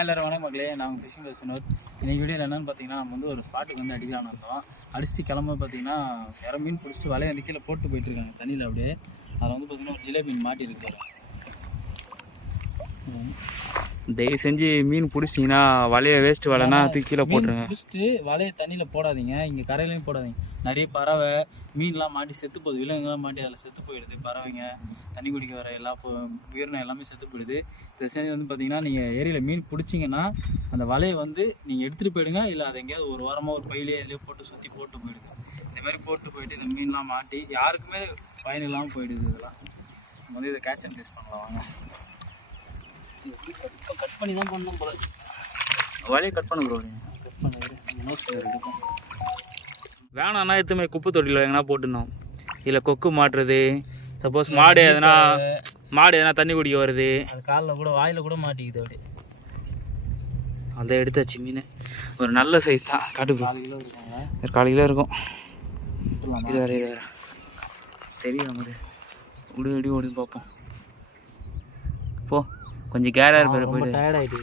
எல்லாரும் வணக்கம் மக்களே. நாங்கள் ஃபிஷிங் வினோத். இன்னைக்கு வீடியோவில் என்னென்னு பார்த்தீங்கன்னா, நம்ம வந்து ஒரு ஸ்பாட்டுக்கு வந்து அடிக்கலான்னு இருந்தோம். அடிச்சுட்டு கிளம்ப பார்த்தீங்கன்னா யாரோ மீன் பிடிச்சிட்டு வலையை வந்து கீழே போட்டு போயிட்டுருக்காங்க தண்ணியில். அப்படியே அதில் வந்து பார்த்தீங்கன்னா ஒரு ஜிலேபி மீன் மாட்டிருக்கு. தயவு செஞ்சு மீன் பிடிச்சிங்கன்னா வலையை வேஸ்ட்டு வலைனா தூக்கி கீழே போட்டுருங்க. பிடிச்சிட்டு வலையை தண்ணியில் போடாதீங்க, இங்கே கரையிலையும் போடாதீங்க. நிறைய பறவை மீன்லாம் மாட்டி செத்து போகுது, விலங்குலாம் மாட்டி அதில் செத்து போயிடுது. பறவைங்க, தண்ணி குடிக்க வர எல்லா உயிரினம் எல்லாமே செத்து போயிடுது. இதை செஞ்சு வந்து பார்த்தீங்கன்னா நீங்கள் ஏரியில் மீன் பிடிச்சிங்கன்னா அந்த வலையை வந்து நீங்கள் எடுத்துகிட்டு போயிடுங்க. இல்லை அதை எங்கேயாவது ஒரு வாரமாக ஒரு பையிலே இதுலேயே போட்டு சுற்றி போட்டு போயிடுது. இந்த மாதிரி போட்டு போயிட்டு இந்த மீன்லாம் மாட்டி யாருக்குமே பயன் இல்லாமல் போயிடுது. இதெல்லாம் நம்ம வந்து இதை கேட்ச் அண்ட் ரைஸ் பண்ணலாம். வாங்க, இப்போ கட் பண்ணி தான் பண்ணணும் போல. வலையை கட் பண்ண ப்ரோ, கட் பண்ண நோஸ் இருக்கும். வேணான்னா எதுவுமே குப்பை தொட்டியில் எங்கன்னா போட்டுருந்தோம். இதில் கொக்கு மாட்டுறது, சப்போஸ் மாடு எதனா தண்ணி குடிக்க வருது, அது காலில் கூட வாயில் கூட மாட்டிக்குது. அப்படியே அதை எடுத்தாச்சு. மீன் ஒரு நல்ல சைஸ் தான். காட்டு 4 கிலோ இருக்குங்க. 4 கிலோ இருக்கும். இது வேறு இது வேறு தெரியும் மாதிரி விடு விடு ஓடி பார்ப்போம். போ கொஞ்சம் கேராக இருப்பார். போய்ட்டு டயர்ட் ஆகிட்டு